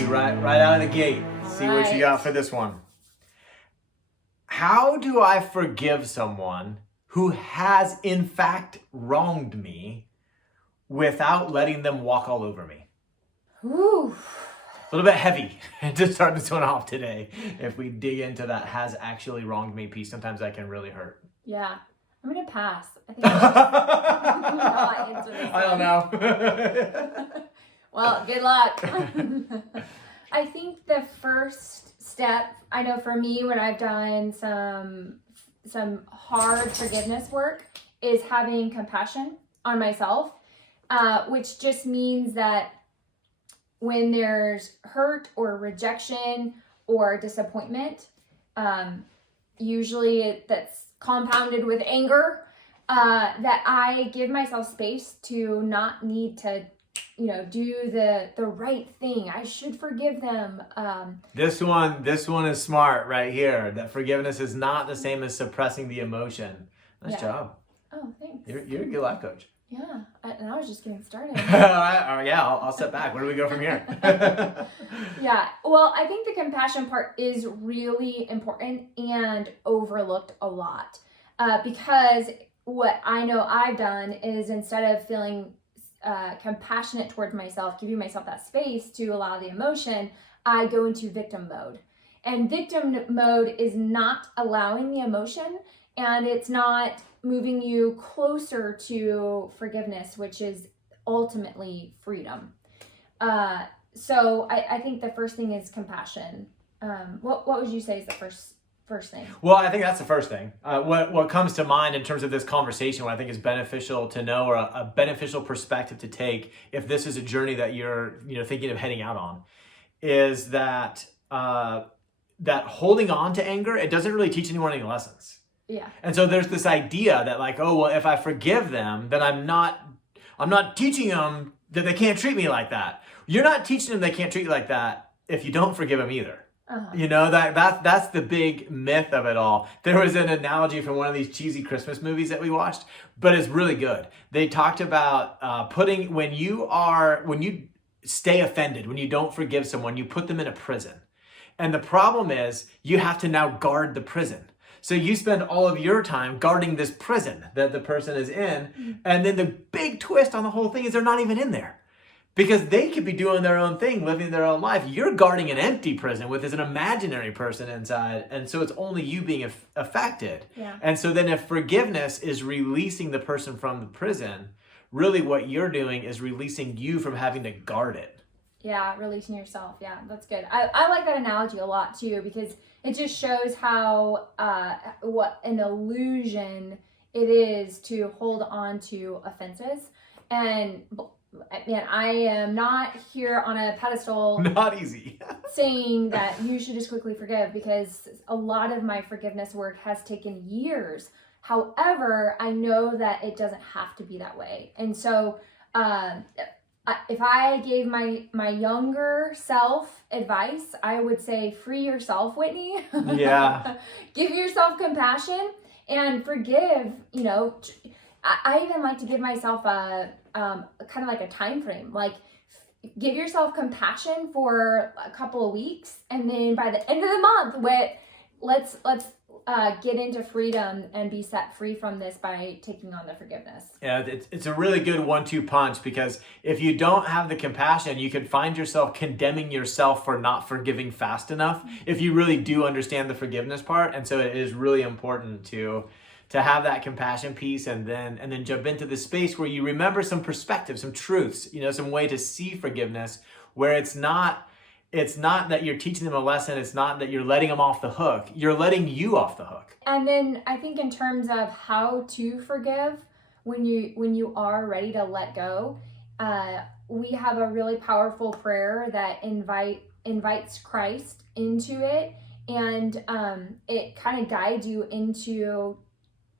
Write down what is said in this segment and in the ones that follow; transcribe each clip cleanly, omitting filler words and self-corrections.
you right out of the gate. See what you got for this one. How do I forgive someone who has in fact wronged me without letting them walk all over me? Ooh. A little bit heavy to start this one off today. If we dig into that has actually wronged me piece, sometimes that can really hurt. Yeah. I'm going to pass. I think I not answer this I don't know. Well, good luck. I think the first step, I know for me, when I've done some hard forgiveness work, is having compassion on myself, which just means that when there's hurt or rejection or disappointment, usually that's compounded with anger, that I give myself space to not need to, do the right thing. I should forgive them. This one is smart right here. That forgiveness is not the same as suppressing the emotion. Nice job. Oh, thanks. You're a good life coach. Yeah, and I was just getting started. I'll step back. Where do we go from here? Yeah, well, I think the compassion part is really important and overlooked a lot, because what I know I've done is, instead of feeling compassionate towards myself, giving myself that space to allow the emotion, I go into victim mode. And victim mode is not allowing the emotion, and it's not moving you closer to forgiveness, which is ultimately freedom. So I think the first thing is compassion. What would you say is the first thing? Well, I think that's the first thing. What comes to mind in terms of this conversation, what I think is beneficial to know, or a beneficial perspective to take if this is a journey that you're thinking of heading out on, is that that holding on to anger, it doesn't really teach anyone any lessons. Yeah. And so there's this idea that, like, oh, well, if I forgive them, then I'm not teaching them that they can't treat me like that. You're not teaching them they can't treat you like that if you don't forgive them either. Uh-huh. That's the big myth of it all. There was an analogy from one of these cheesy Christmas movies that we watched, but it's really good. They talked about when you stay offended, when you don't forgive someone, you put them in a prison. And the problem is you have to now guard the prison. So you spend all of your time guarding this prison that the person is in. And then the big twist on the whole thing is they're not even in there, because they could be doing their own thing, living their own life. You're guarding an empty prison with an imaginary person inside. And so it's only you being affected. Yeah. And so then if forgiveness is releasing the person from the prison, really what you're doing is releasing you from having to guard it. Yeah, releasing yourself. Yeah, that's good. I like that analogy a lot too, because it just shows how what an illusion it is to hold on to offenses. And man, I am not here on a pedestal. Not easy. saying that you should just quickly forgive, because a lot of my forgiveness work has taken years. However, I know that it doesn't have to be that way. And so if I gave my younger self advice, I would say free yourself, Whitney. Yeah. Give yourself compassion and forgive. I even like to give myself a kind of like a time frame. Like, give yourself compassion for a couple of weeks, and then by the end of the month, let's get into freedom and be set free from this by taking on the forgiveness. Yeah, it's a really good 1-2 punch, because if you don't have the compassion, you can find yourself condemning yourself for not forgiving fast enough if you really do understand the forgiveness part. And so it is really important to have that compassion piece, and then jump into the space where you remember some perspective, some truths, some way to see forgiveness, where it's not that you're teaching them a lesson. It's not that you're letting them off the hook. You're letting you off the hook. And then I think in terms of how to forgive, when you are ready to let go, we have a really powerful prayer that invites Christ into it, and it kind of guides you into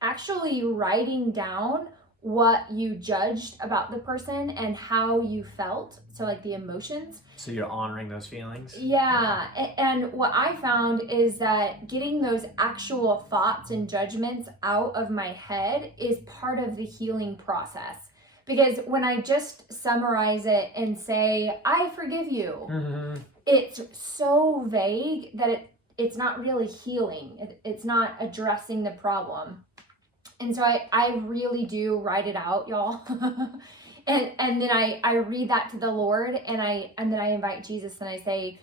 actually writing down what you judged about the person and how you felt. So like the emotions. So you're honoring those feelings? Yeah. And what I found is that getting those actual thoughts and judgments out of my head is part of the healing process. Because when I just summarize it and say, I forgive you, it's so vague that it's not really healing. It's not addressing the problem. And so I really do write it out, y'all. and then I read that to the Lord, and then I invite Jesus, and I say,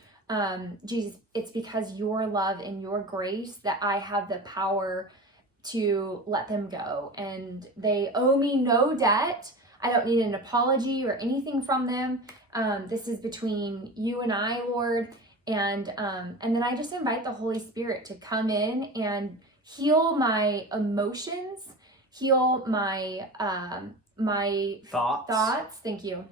Jesus, it's because your love and your grace that I have the power to let them go. And they owe me no debt. I don't need an apology or anything from them. This is between you and I, Lord. And then I just invite the Holy Spirit to come in and heal my emotions, heal my my thoughts. Thank you.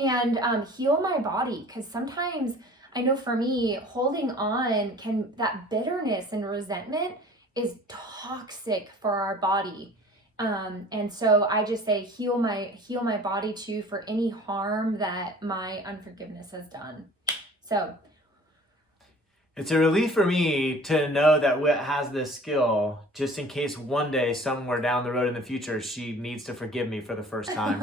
And heal my body, because sometimes I know for me, holding on that bitterness and resentment is toxic for our body. And so I just say, heal my body too, for any harm that my unforgiveness has done. So it's a relief for me to know that Whit has this skill, just in case one day, somewhere down the road in the future, she needs to forgive me for the first time.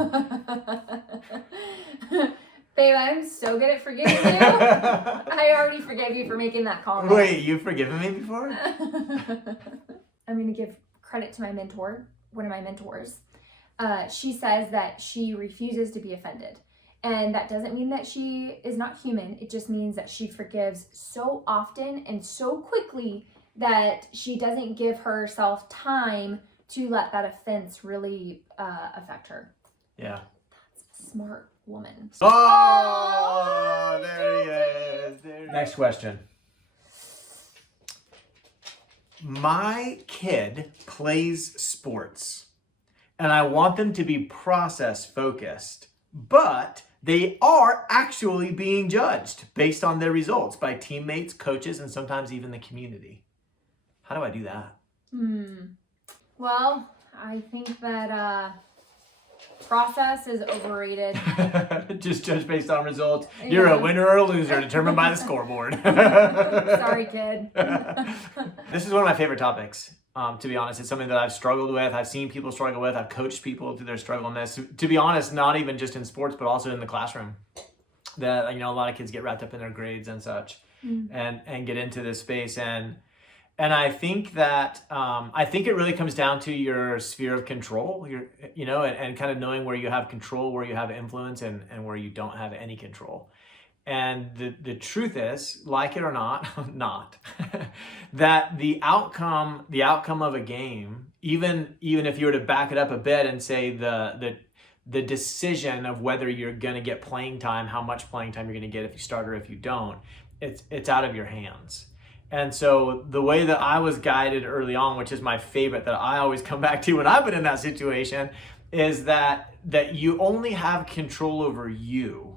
Babe, I'm so good at forgiving you. I already forgave you for making that comment. Wait, you've forgiven me before? I'm going to give credit to my mentor, one of my mentors. She says that she refuses to be offended. And that doesn't mean that she is not human. It just means that she forgives so often and so quickly that she doesn't give herself time to let that offense really affect her. Yeah. That's a smart woman. Oh, there he is. Next question. My kid plays sports, and I want them to be process focused, but they are actually being judged based on their results by teammates, coaches, and sometimes even the community. How do I do that? Well, I think that process is overrated. Just judge based on results. You're a winner or a loser determined by the scoreboard. Sorry, kid. This is one of my favorite topics. To be honest, it's something that I've struggled with. I've seen people struggle with. I've coached people through their struggle in this. To be honest, not even just in sports, but also in the classroom. That, you know, a lot of kids get wrapped up in their grades and such, and get into this space. And I think that I think it really comes down to your sphere of control. And kind of knowing where you have control, where you have influence, and where you don't have any control. And the truth is, like it or not, that the outcome of a game, even if you were to back it up a bit and say the decision of whether you're going to get playing time, how much playing time you're going to get if you start or if you don't, it's out of your hands. And so the way that I was guided early on, which is my favorite that I always come back to when I've been in that situation, is that you only have control over you.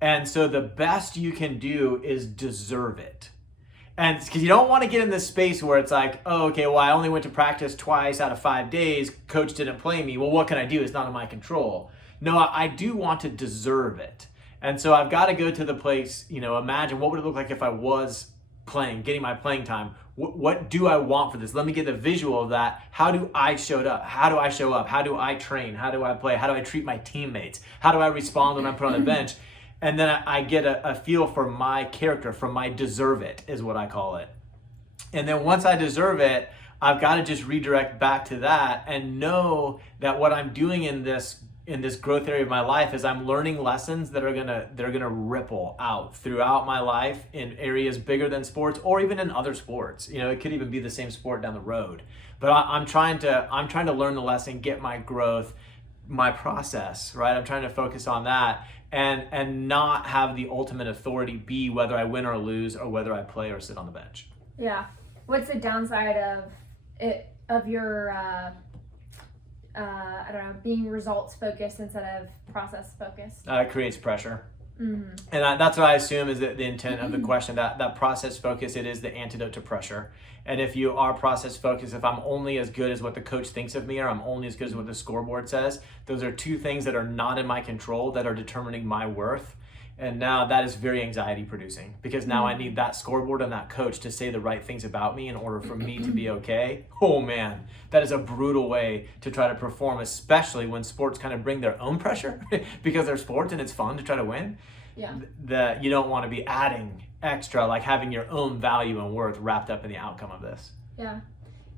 And so the best you can do is deserve it. And because you don't want to get in this space where it's like, oh, okay, well, I only went to practice twice out of 5 days. Coach didn't play me. Well, what can I do? It's not in my control. No, I do want to deserve it. And so I've got to go to the place, imagine what would it look like if I was playing, getting my playing time. What do I want for this? Let me get the visual of that. How do I show up? How do I show up? How do I train? How do I play? How do I treat my teammates? How do I respond when I'm put on the bench? And then I get a feel for my character, for my deserve it, is what I call it. And then once I deserve it, I've got to just redirect back to that and know that what I'm doing in this growth area of my life is I'm learning lessons that are gonna ripple out throughout my life in areas bigger than sports, or even in other sports. It could even be the same sport down the road. But I'm trying to learn the lesson, get my growth, my process, right? I'm trying to focus on that. And not have the ultimate authority be whether I win or lose, or whether I play or sit on the bench. Yeah. What's the downside of your being results focused instead of process focused? It creates pressure. Mm-hmm. And that's what I assume is the intent of the question, that process focus, it is the antidote to pressure. And if you are process focused, if I'm only as good as what the coach thinks of me, or I'm only as good as what the scoreboard says, those are two things that are not in my control that are determining my worth. And now that is very anxiety producing, because now I need that scoreboard and that coach to say the right things about me in order for me to be okay. Oh man, that is a brutal way to try to perform, especially when sports kind of bring their own pressure because they're sports and it's fun to try to win. that you don't want to be adding extra, like having your own value and worth wrapped up in the outcome of this.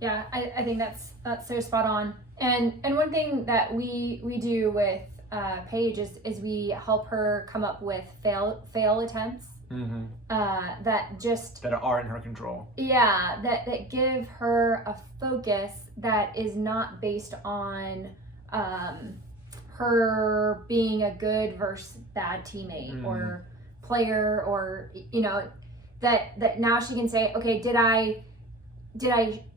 Yeah, I think that's so spot on. And one thing that we do with Paige is we help her come up with fail attempts that are in her control. Yeah, that give her a focus that is not based on her being a good versus bad teammate or player, or that now she can say, okay, did I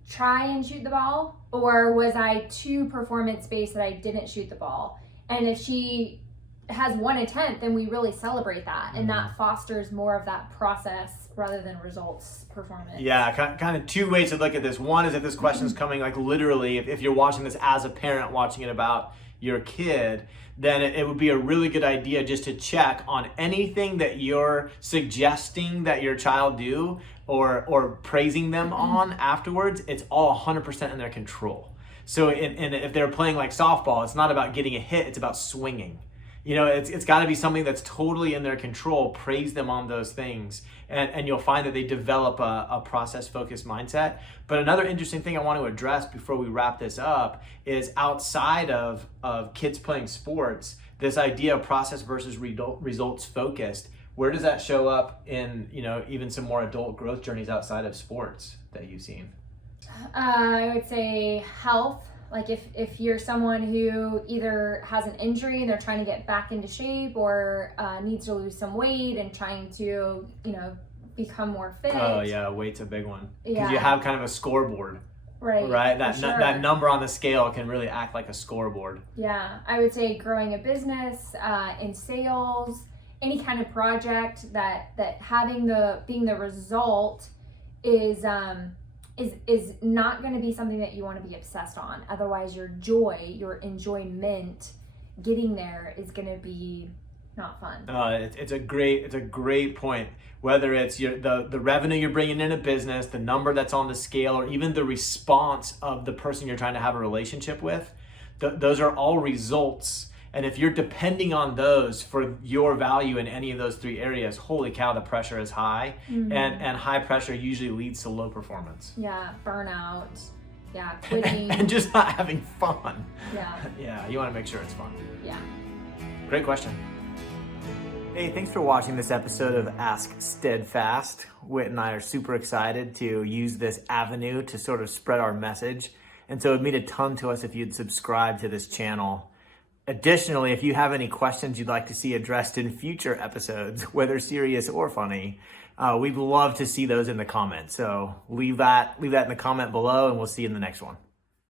try and shoot the ball, or was I too performance based that I didn't shoot the ball? And if she has one attempt, then we really celebrate that, and that fosters more of that process rather than results performance. Yeah, kind of two ways to look at this. One is if this question is coming like literally, if you're watching this as a parent watching it about your kid, then it would be a really good idea just to check on anything that you're suggesting that your child do or praising them on afterwards. It's all 100% in their control. So and if they're playing like softball, it's not about getting a hit, it's about swinging. It's got to be something that's totally in their control. Praise them on those things, and you'll find that they develop a process-focused mindset. But another interesting thing I want to address before we wrap this up is outside of kids playing sports, this idea of process versus results-focused. Where does that show up in even some more adult growth journeys outside of sports that you've seen? I would say health. Like if you're someone who either has an injury and they're trying to get back into shape, or needs to lose some weight and trying to, become more fit. Oh yeah, weight's a big one. Because Yeah. you have kind of a scoreboard. Right? That number on the scale can really act like a scoreboard. Yeah, I would say growing a business, in sales, any kind of project that being the result is not going to be something that you want to be obsessed on. Otherwise, your enjoyment getting there is going to be not fun. It's a great point. Whether it's the revenue you're bringing in a business, the number that's on the scale, or even the response of the person you're trying to have a relationship with, those are all results. And if you're depending on those for your value in any of those three areas, holy cow, the pressure is high. And high pressure usually leads to low performance. Yeah, burnout. Yeah, quitting. And just not having fun. Yeah. Yeah, you want to make sure it's fun. Yeah. Great question. Hey, thanks for watching this episode of Ask Steadfast. Whit and I are super excited to use this avenue to sort of spread our message. And so it would mean a ton to us if you'd subscribe to this channel. Additionally, if you have any questions you'd like to see addressed in future episodes, whether serious or funny, we'd love to see those in the comments. So leave that in the comment below, and we'll see you in the next one.